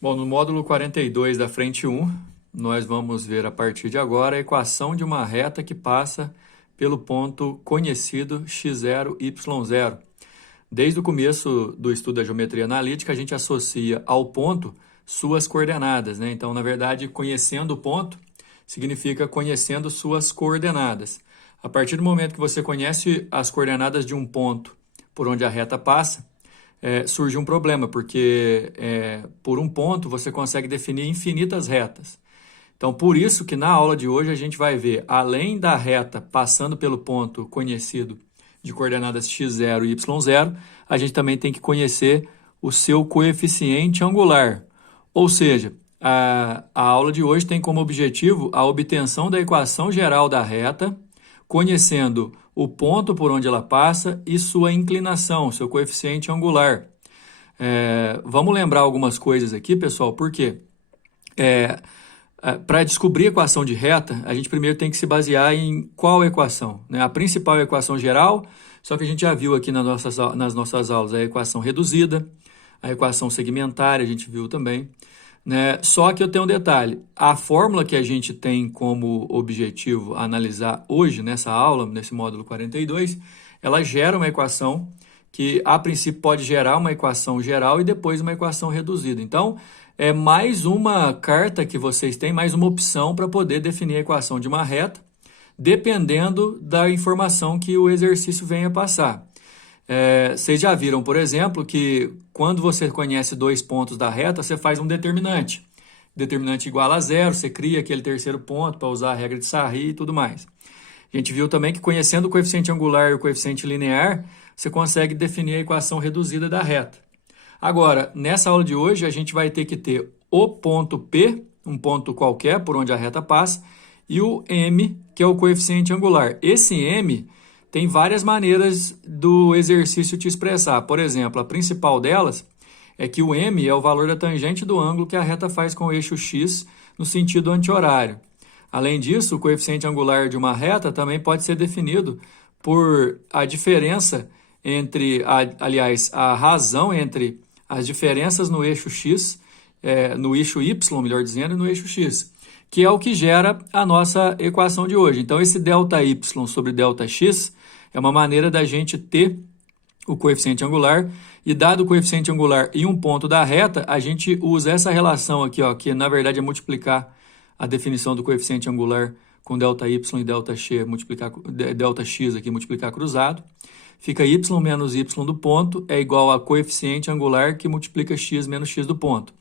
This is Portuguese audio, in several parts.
Bom, no módulo 42 da frente 1, nós vamos ver a partir de agora a equação de uma reta que passa pelo ponto conhecido x0, y0. Desde o começo do estudo da geometria analítica, a gente associa ao ponto suas coordenadas, né? Então, na verdade, conhecendo o ponto significa conhecendo suas coordenadas. A partir do momento que você conhece as coordenadas de um ponto por onde a reta passa, surge um problema, porque por um ponto você consegue definir infinitas retas. Então, por isso que na aula de hoje a gente vai ver, além da reta passando pelo ponto conhecido de coordenadas x0 e y0, a gente também tem que conhecer o seu coeficiente angular. Ou seja, a aula de hoje tem como objetivo a obtenção da equação geral da reta, conhecendo o ponto por onde ela passa e sua inclinação, seu coeficiente angular. Vamos lembrar algumas coisas aqui, pessoal, porque para descobrir a equação de reta, a gente primeiro tem que se basear em qual equação, né? A principal é a equação geral, só que a gente já viu aqui nas nossas aulas a equação reduzida, a equação segmentária, a gente viu também, né? Só que eu tenho um detalhe, a fórmula que a gente tem como objetivo analisar hoje nessa aula, nesse módulo 42, ela gera uma equação que a princípio pode gerar uma equação geral e depois uma equação reduzida. Então, é mais uma carta que vocês têm, mais uma opção para poder definir a equação de uma reta, dependendo da informação que o exercício venha passar. Vocês já viram, por exemplo, que quando você conhece dois pontos da reta, você faz um determinante. Determinante igual a zero, você cria aquele terceiro ponto para usar a regra de Sarri e tudo mais. A gente viu também que conhecendo o coeficiente angular e o coeficiente linear, você consegue definir a equação reduzida da reta. Agora, nessa aula de hoje, a gente vai ter que ter o ponto P, um ponto qualquer por onde a reta passa, e o M, que é o coeficiente angular. Esse M tem várias maneiras do exercício te expressar. Por exemplo, a principal delas é que o M é o valor da tangente do ângulo que a reta faz com o eixo X no sentido anti-horário. Além disso, o coeficiente angular de uma reta também pode ser definido por a diferença entre, a razão entre as diferenças no eixo X, no eixo Y, melhor dizendo, e no eixo X, que é o que gera a nossa equação de hoje. Então, esse ΔY sobre ΔX é uma maneira da gente ter o coeficiente angular, e dado o coeficiente angular e um ponto da reta, a gente usa essa relação aqui, ó, que na verdade é multiplicar a definição do coeficiente angular com ΔY e ΔX aqui, multiplicar cruzado. Fica y menos y do ponto é igual a coeficiente angular que multiplica x menos x do ponto.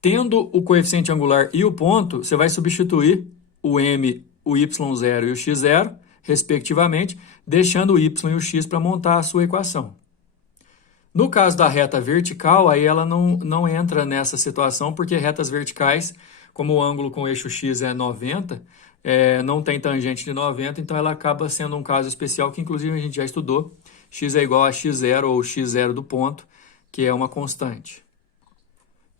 Tendo o coeficiente angular e o ponto, você vai substituir o m, o y0 e o x0, respectivamente, deixando o y e o x para montar a sua equação. No caso da reta vertical, aí ela não entra nessa situação, porque retas verticais, como o ângulo com o eixo x é 90, não tem tangente de 90, então ela acaba sendo um caso especial que inclusive a gente já estudou. X é igual a x0 ou x0 do ponto, que é uma constante.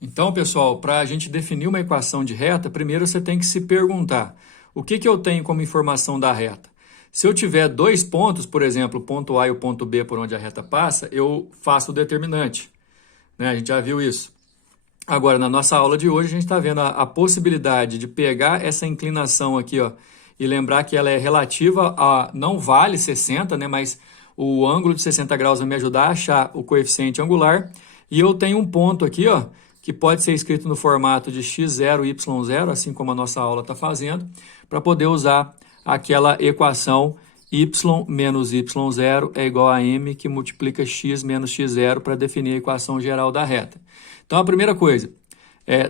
Então, pessoal, para a gente definir uma equação de reta, primeiro você tem que se perguntar, o que eu tenho como informação da reta? Se eu tiver dois pontos, por exemplo, o ponto A e o ponto B por onde a reta passa, eu faço o determinante, né? A gente já viu isso. Agora, na nossa aula de hoje, a gente está vendo a possibilidade de pegar essa inclinação aqui, ó, e lembrar que ela é relativa a, não vale 60, né, mas o ângulo de 60 graus vai me ajudar a achar o coeficiente angular. E eu tenho um ponto aqui, ó, que pode ser escrito no formato de x0, y0, assim como a nossa aula está fazendo, para poder usar aquela equação y menos y0 é igual a m, que multiplica x menos x0 para definir a equação geral da reta. Então, a primeira coisa,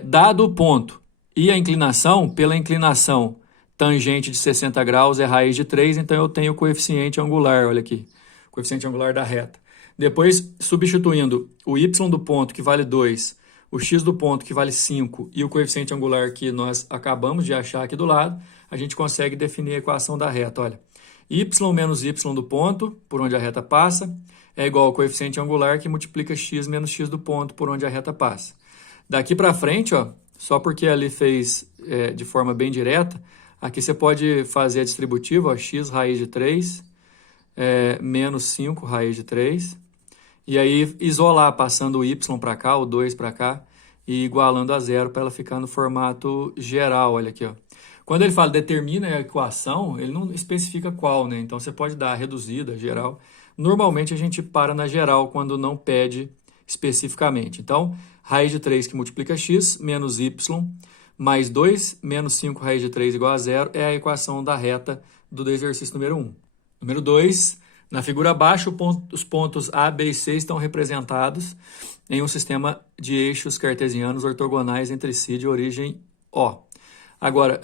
dado o ponto e a inclinação, pela inclinação tangente de 60 graus é raiz de 3, então eu tenho o coeficiente angular, olha aqui, coeficiente angular da reta. Depois, substituindo o y do ponto, que vale 2, o x do ponto, que vale 5, e o coeficiente angular que nós acabamos de achar aqui do lado, a gente consegue definir a equação da reta, olha. Y menos y do ponto, por onde a reta passa, é igual ao coeficiente angular que multiplica x menos x do ponto por onde a reta passa. Daqui para frente, ó, só porque ali fez de forma bem direta, aqui você pode fazer a distributiva, ó, x raiz de 3 menos 5 raiz de 3, e aí isolar passando o y para cá, o 2 para cá, e igualando a zero para ela ficar no formato geral, olha aqui, ó. Quando ele fala determina a equação, ele não especifica qual, né? Então você pode dar a reduzida, geral. Normalmente a gente para na geral quando não pede especificamente. Então, raiz de 3 que multiplica x menos y mais 2 menos 5 raiz de 3 igual a zero é a equação da reta do exercício número 1. Número 2, na figura abaixo, os pontos A, B e C estão representados em um sistema de eixos cartesianos ortogonais entre si de origem O. Agora,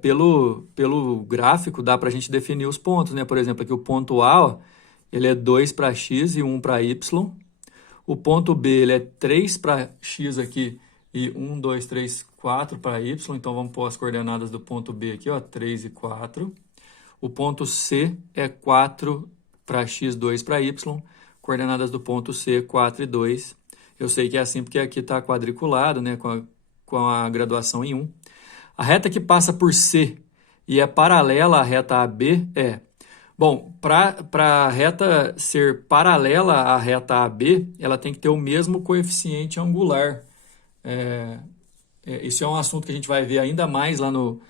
pelo gráfico, dá para a gente definir os pontos, né? Por exemplo, aqui o ponto A, ó, ele é 2 para x e 1 para y. O ponto B, ele é 3 para x aqui e 1, 2, 3, 4 para y. Então, vamos pôr as coordenadas do ponto B aqui, ó, 3 e 4. O ponto C é 4 para x, 2 para y. Coordenadas do ponto C, 4 e 2. Eu sei que é assim porque aqui está quadriculado, né, com a graduação em 1. A reta que passa por C e é paralela à reta AB é... Bom, para a reta ser paralela à reta AB, ela tem que ter o mesmo coeficiente angular. Isso é um assunto que a gente vai ver ainda mais lá no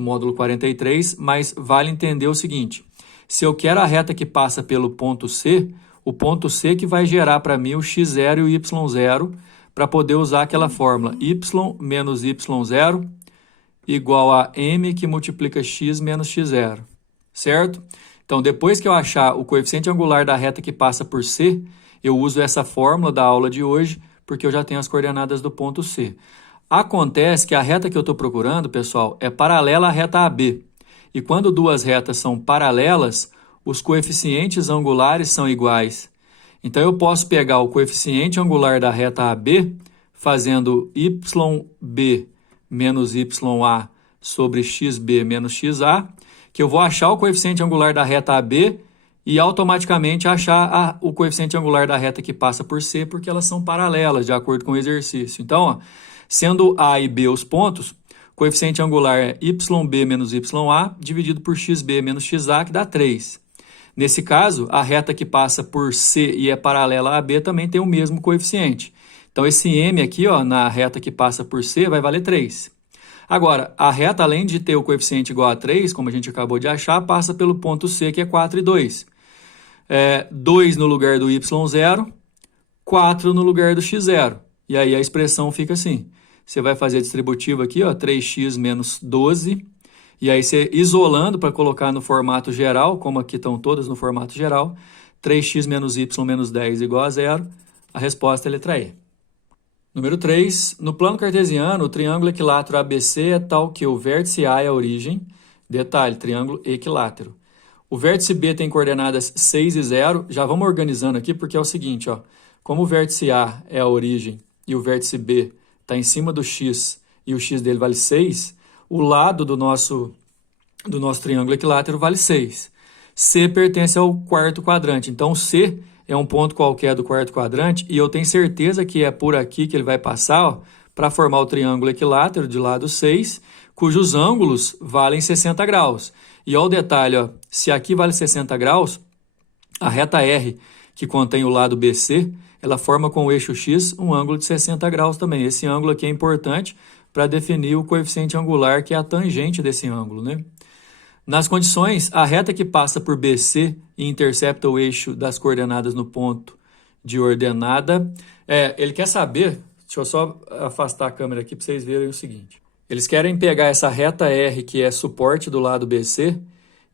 módulo 43, mas vale entender o seguinte. Se eu quero a reta que passa pelo ponto C, o ponto C que vai gerar para mim o x0 e o y0 para poder usar aquela fórmula y menos y0 igual a m que multiplica x menos x0, certo? Então, depois que eu achar o coeficiente angular da reta que passa por C, eu uso essa fórmula da aula de hoje, porque eu já tenho as coordenadas do ponto C. Acontece que a reta que eu estou procurando, pessoal, é paralela à reta AB. E quando duas retas são paralelas, os coeficientes angulares são iguais. Então, eu posso pegar o coeficiente angular da reta AB, fazendo YB menos YA sobre XB menos XA, que eu vou achar o coeficiente angular da reta AB e automaticamente achar o coeficiente angular da reta que passa por C, porque elas são paralelas, de acordo com o exercício. Então, ó, sendo A e B os pontos, coeficiente angular é YB menos YA dividido por XB menos XA, que dá 3. Nesse caso, a reta que passa por C e é paralela a B também tem o mesmo coeficiente. Então, esse M aqui, ó, na reta que passa por C, vai valer 3. Agora, a reta, além de ter o coeficiente igual a 3, como a gente acabou de achar, passa pelo ponto C, que é 4 e 2. 2 no lugar do Y0, 4 no lugar do X0. E aí a expressão fica assim. Você vai fazer a distributiva aqui, ó, 3x menos 12. E aí você isolando para colocar no formato geral, como aqui estão todas no formato geral, 3x menos y menos 10 igual a 0. A resposta é a letra E. Número 3. No plano cartesiano, o triângulo equilátero ABC é tal que o vértice A é a origem. Detalhe, triângulo equilátero. O vértice B tem coordenadas 6 e 0. Já vamos organizando aqui porque é o seguinte, ó. Como o vértice A é a origem e o vértice B está em cima do x e o x dele vale 6, o lado do nosso triângulo equilátero vale 6. C pertence ao quarto quadrante. Então, C é um ponto qualquer do quarto quadrante e eu tenho certeza que é por aqui que ele vai passar para formar o triângulo equilátero de lado 6, cujos ângulos valem 60 graus. E olha o detalhe, ó, se aqui vale 60 graus, a reta R, que contém o lado BC, ela forma com o eixo X um ângulo de 60 graus também. Esse ângulo aqui é importante para definir o coeficiente angular, que é a tangente desse ângulo, né? Nas condições, a reta que passa por BC e intercepta o eixo das coordenadas no ponto de ordenada... ele quer saber... Deixa eu só afastar a câmera aqui para vocês verem o seguinte. Eles querem pegar essa reta R, que é suporte do lado BC,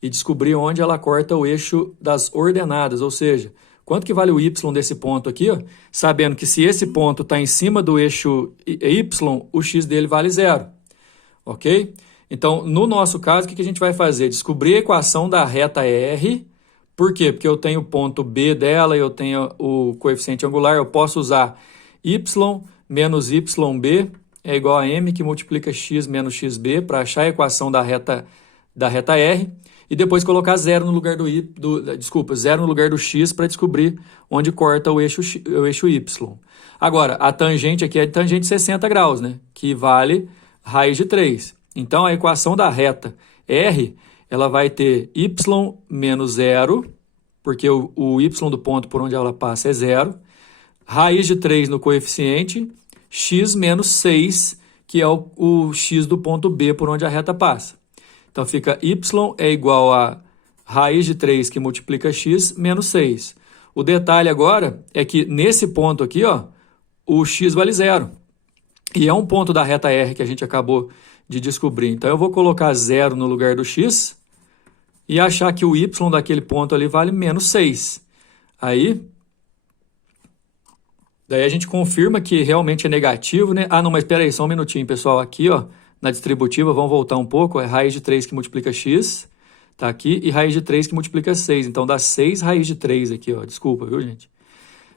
e descobrir onde ela corta o eixo das ordenadas, ou seja, quanto que vale o Y desse ponto aqui, ó, sabendo que se esse ponto está em cima do eixo Y, o X dele vale 0, ok? Então, no nosso caso, o que a gente vai fazer? Descobrir a equação da reta R. Por quê? Porque eu tenho o ponto B dela, eu tenho o coeficiente angular, eu posso usar y menos yb é igual a m que multiplica x menos xb para achar a equação da reta R e depois colocar 0 no lugar zero no lugar do x para descobrir onde corta o eixo y. Agora, a tangente aqui é de tangente de 60 graus, né? Que vale raiz de 3. Então, a equação da reta R, ela vai ter y menos 0, porque o y do ponto por onde ela passa é 0, raiz de 3 no coeficiente x menos 6, que é o x do ponto B por onde a reta passa. Então, fica y é igual a raiz de 3 que multiplica x menos 6. O detalhe agora é que nesse ponto aqui, ó, o x vale 0. E é um ponto da reta R que a gente acabou de descobrir. Então, eu vou colocar 0 no lugar do x e achar que o y daquele ponto ali vale menos 6. Daí a gente confirma que realmente é negativo, né? Ah, não, mas espera aí, só um minutinho, pessoal. Aqui, ó, na distributiva, vamos voltar um pouco, é raiz de 3 que multiplica x, tá aqui, e raiz de 3 que multiplica 6. Então, dá 6 raiz de 3 aqui, ó. Desculpa, viu, gente?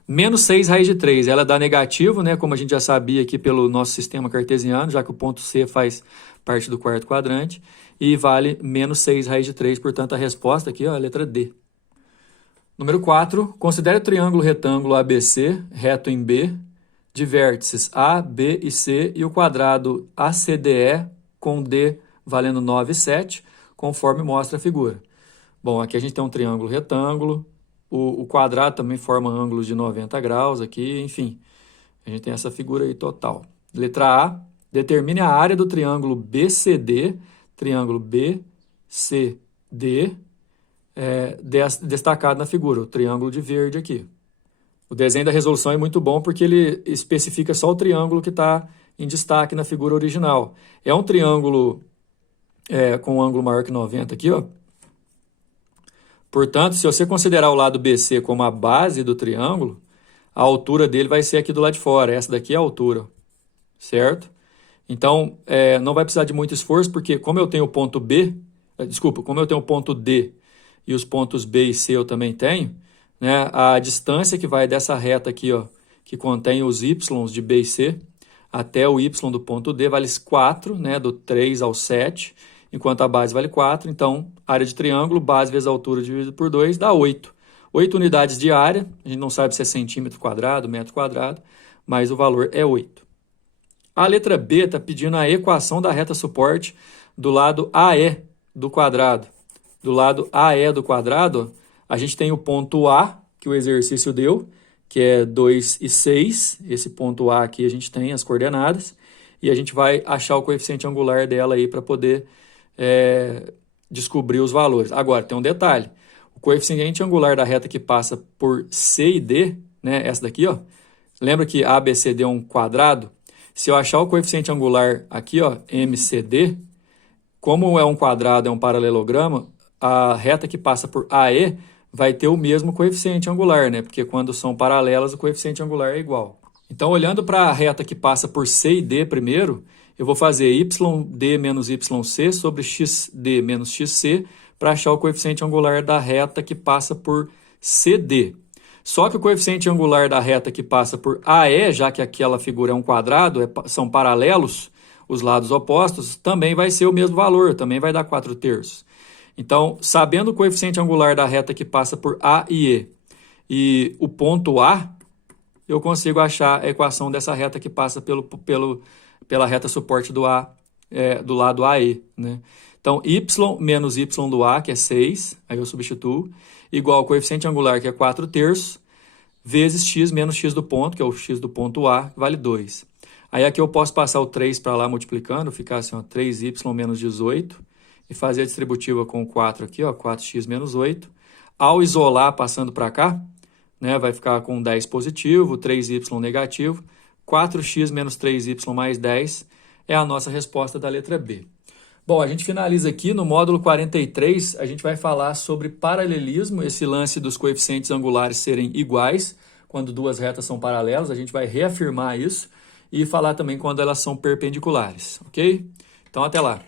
Menos 6 raiz de 3, ela dá negativo, né? Como a gente já sabia aqui pelo nosso sistema cartesiano, já que o ponto C faz parte do quarto quadrante, e vale menos 6 raiz de 3, portanto, a resposta aqui, ó, é a letra D. Número 4, considere o triângulo retângulo ABC, reto em B, de vértices A, B e C, e o quadrado ACDE com D valendo 9 e 7, conforme mostra a figura. Bom, aqui a gente tem um triângulo retângulo, o quadrado também forma ângulos de 90 graus aqui, enfim, a gente tem essa figura aí total. Letra A, determine a área do triângulo BCD, destacado na figura, o triângulo de verde aqui. O desenho da resolução é muito bom porque ele especifica só o triângulo que está em destaque na figura original. É um triângulo com um ângulo maior que 90 aqui, ó. Portanto, se você considerar o lado BC como a base do triângulo, a altura dele vai ser aqui do lado de fora. Essa daqui é a altura, certo? Então, não vai precisar de muito esforço, porque como eu tenho o ponto como eu tenho o ponto D e os pontos B e C eu também tenho, né, a distância que vai dessa reta aqui, ó, que contém os y de B e C, até o y do ponto D vale 4, né, do 3 ao 7, enquanto a base vale 4. Então, área de triângulo, base vezes altura dividido por 2, dá 8. 8 unidades de área, a gente não sabe se é centímetro quadrado, metro quadrado, mas o valor é 8. A letra B está pedindo a equação da reta suporte do lado AE do quadrado. Do lado AE do quadrado, a gente tem o ponto A, que o exercício deu, que é 2 e 6. Esse ponto A aqui a gente tem as coordenadas. E a gente vai achar o coeficiente angular dela aí para poder descobrir os valores. Agora, tem um detalhe. O coeficiente angular da reta que passa por C e D, né, essa daqui, ó, lembra que ABCD é um quadrado? Se eu achar o coeficiente angular aqui, ó, MCD, como é um quadrado, é um paralelograma, a reta que passa por AE vai ter o mesmo coeficiente angular, né? Porque quando são paralelas, o coeficiente angular é igual. Então, olhando para a reta que passa por C e D primeiro, eu vou fazer YD menos YC sobre XD menos XC para achar o coeficiente angular da reta que passa por CD. Só que o coeficiente angular da reta que passa por AE, já que aquela figura é um quadrado, são paralelos, os lados opostos, também vai ser o mesmo valor, também vai dar 4/3. Então, sabendo o coeficiente angular da reta que passa por A e E e o ponto A, eu consigo achar a equação dessa reta que passa pela reta suporte do A, do lado AE, né? Então, y menos y do A, que é 6, aí eu substituo, igual ao coeficiente angular, que é 4/3, vezes x menos x do ponto, que é o x do ponto A, que vale 2. Aí aqui eu posso passar o 3 para lá multiplicando, ficar assim, ó, 3y menos 18, e fazer a distributiva com o 4 aqui, ó, 4x menos 8. Ao isolar, passando para cá, né, vai ficar com 10 positivo, 3y negativo, 4x menos 3y mais 10 é a nossa resposta da letra B. Bom, a gente finaliza aqui no módulo 43, a gente vai falar sobre paralelismo, esse lance dos coeficientes angulares serem iguais, quando duas retas são paralelas, a gente vai reafirmar isso, e falar também quando elas são perpendiculares, ok? Então, até lá.